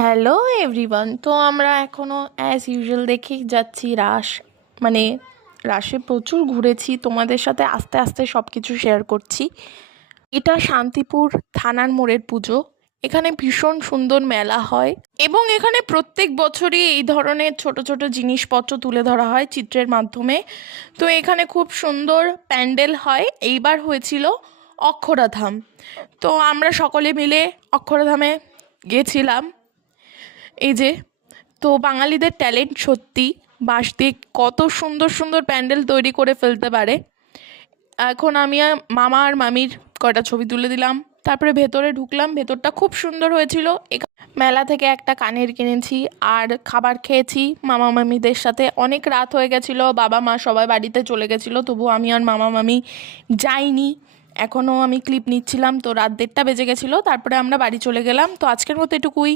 Hello everyone. তো আমরা এখনও অ্যাজ ইউজুয়াল দেখেই যাচ্ছি রাস, মানে রাসে প্রচুর ঘুরেছি, তোমাদের সাথে আস্তে আস্তে সব কিছু শেয়ার করছি। এটা শান্তিপুর থানার মোড়ের পুজো। এখানে ভীষণ সুন্দর মেলা হয় এবং এখানে প্রত্যেক বছরই এই ধরনের ছোট ছোট জিনিসপত্র তুলে ধরা হয় চিত্রের মাধ্যমে। তো এখানে খুব সুন্দর প্যান্ডেল হয়। এইবার হয়েছিল অক্ষরাধাম। তো আমরা সকলে মিলে অক্ষরাধামে গেছিলাম। এই যে, তো বাঙালিদের ট্যালেন্ট সত্যি, বাঁশ দিয়ে কত সুন্দর সুন্দর প্যান্ডেল তৈরি করে ফেলতে পারে। এখন আমি আর মামা আর মামির কটা ছবি তুলে দিলাম, তারপরে ভেতরে ঢুকলাম। ভেতরটা খুব সুন্দর হয়েছিল। মেলা থেকে একটা কানের কিনেছি আর খাবার খেয়েছি মামা মামিদের সাথে। অনেক রাত হয়ে গেছিলো, বাবা মা সবাই বাড়িতে চলে গেছিলো, তবু আমি আর মামা মামি যাইনি। এখনও আমি ক্লিপ নিচ্ছিলাম, তো রাত 1:30 বেজে গেছিলো। তারপরে আমরা বাড়ি চলে গেলাম। তো আজকের মতো এটুকুই।